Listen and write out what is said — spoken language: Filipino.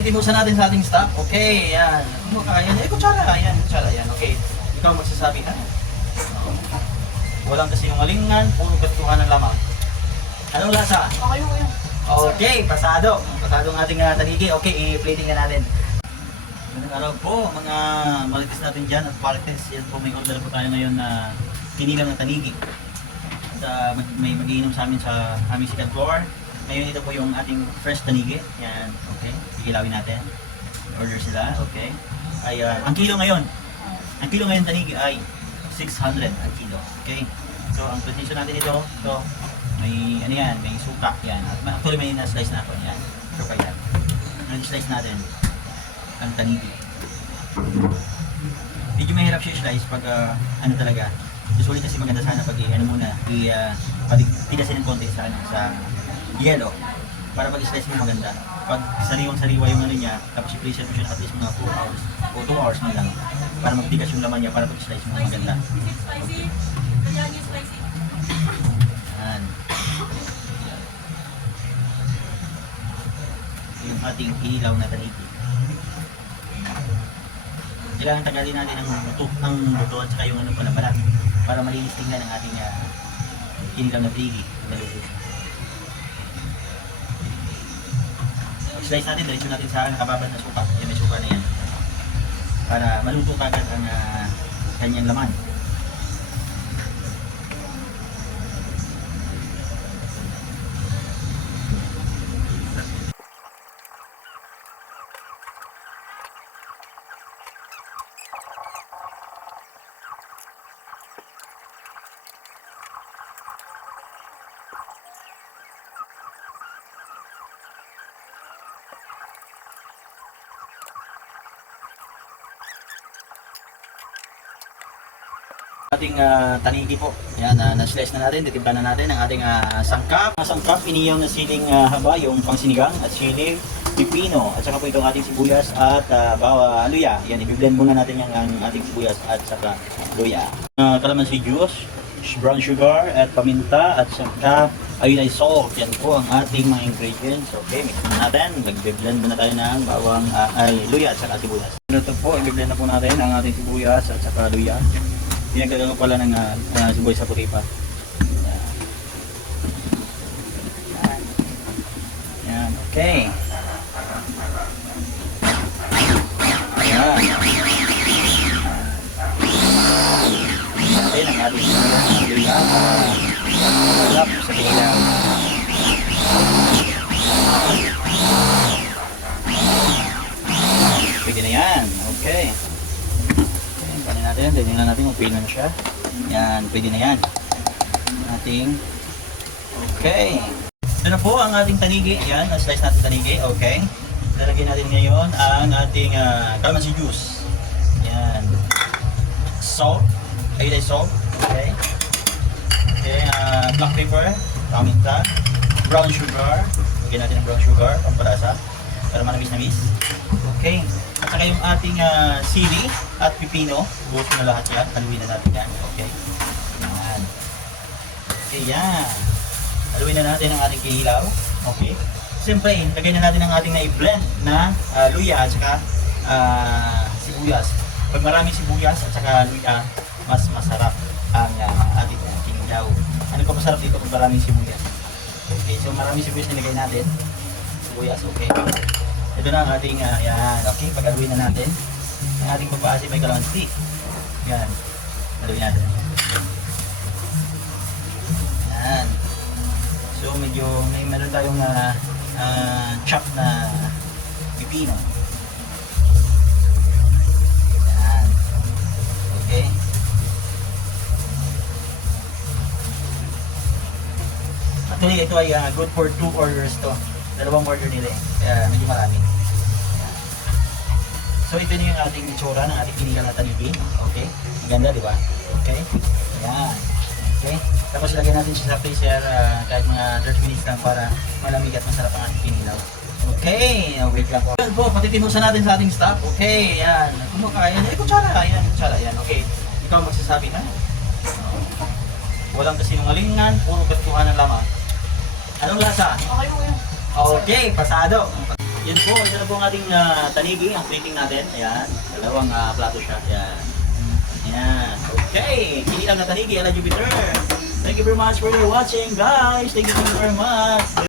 Tinusan natin sa ating staff. Okay, yan. Ano ka? Yan. Kutsara. Yan, kutsara. Yan. Okay. Ikaw magsasabi ha? Walang kasi yung alingan, puro katuhan ng lamang. Anong lasa? Okay mo yun. Okay, pasado. Pasado ang ating tanigi. Okay, i-plating na natin. Magandang araw po, mga marites natin dyan at marites. Yan po, may order po tayo ngayon na tinigang ng tanigi. At may magiinom sa amin sa aming second floor. Ngayon ito po yung ating fresh tanigi. Yan, okay. Igilawin natin. Order sila, okay. Ay, ang kilo ngayon tanigi ay 600 ang kilo. Okay. So, ang presentation natin ito, may ano yan, may suka yan. At actually may na-slice na ako yan. Suka yan. Na-slice natin ang tanigi. Medyo mahirap siya slice pag ano talaga. Usually kasi maganda sana pag ano muna, pidasin ng konti sa yellow para pag slice mo maganda. Pag sariwang-sariwa yung ano niya, tapos i-preset mo siya at least mga 4 hours o 2 hours man lang para magtigas yung laman niya para pag slice mo maganda. Okay. Yan. Yung ating ilaw na tanigi. Kailangan tagalin natin ang buto at saka yung ano pa na balat para malinis tingnan ang ating inilaw na tanigi. Slice natin, diretso natin sa nakababad na suka. Yan, may suka na yan. Para maluto kagad ang kanyang laman. Ating tanigi po. Yan, na-slice na natin, titimpla na natin ang ating sangkap. Ang sangkap, iniyaw na siling haba, yung pangsinigang at sili, pipino, at saka po itong ating sibuyas at luya. Yan, i-blend muna natin yung ating sibuyas at saka luya. Calamansi juice, brown sugar, at paminta, at saka iodized salt. Yan po ang ating mga ingredients. Okay, mix na natin. Mag-blend muna tayo ng bawang luya at saka sibuyas. Ito po, i-blend na po natin ang ating sibuyas at saka luya. Pinagdagan ko pala ng sibuyas sa puti pa. Yan. Yan, okay. Yan. Ayan ang ating sibuyas. Sarap sa ilaw. Pwede na yan. Okay. Panin natin, tingnan natin kung pino na siya. Yan, pwede na yan. Ating, okay. Ito na po ang ating tanigi. Yan, na-slice natin tanigi. Okay. Lalagyan natin ngayon ang ating calamansi juice. Yan. Salt. Iodized salt. Okay. Okay, black pepper. Paminta. Brown sugar. Lagyan natin ng brown sugar. Pamparasa. Para manamis-namis. Okay. At saka yung ating sili at pipino. Buhos na lahat yan. Haluin na natin yan. Okay. Yan. Okay, yan. Haluin na natin ang ating kihilaw. Okay. Siyempre, lagay na natin ang ating na-blend na luya at saka sibuyas. Pag maraming sibuyas at saka luya, mas masarap ang ating kihilaw. Ano pa masarap dito kung maraming sibuyas? Okay, so maraming sibuyas nilagay natin. Sibuyas, okay. Ito na ang ating, yan, okay, pag-aluin na natin. Ang ating pagpaasi may kalamansi. Yan, aluin natin. Yan. So medyo, meron tayong chop na pipino. Yan. Okay. Actually, ito ay good for 2 orders to. Dalawang order nila eh. Kaya medyo marami. So ito na yung ating itsura ng ating pinigang na tanigi. Okay. Maganda, di ba? Okay. Ayan. Okay. Tapos ilagay natin siya sa freezer kahit mga 30 minutes lang para malamig at masarap ang ating pinilaw. Okay. Wait lang po. Ayan po, patitimusan natin sa ating staff. Okay. Ayan. Kumakain. Kutsara. Ayan. Kutsara. Ayan. Okay. Ikaw magsasabi na. Walang kasinungalingan. Puro katuhan ng lamang. Anong lasa? Okay mo yun. Okay, pasado. Yan po, ito na po ang ating tanigi, ang plating natin. Ayan, dalawang plato siya. Ayan. Ayan. Okay, hindi lang na tanigi, ala Jupiter. Thank you very much for watching, guys. Thank you very much.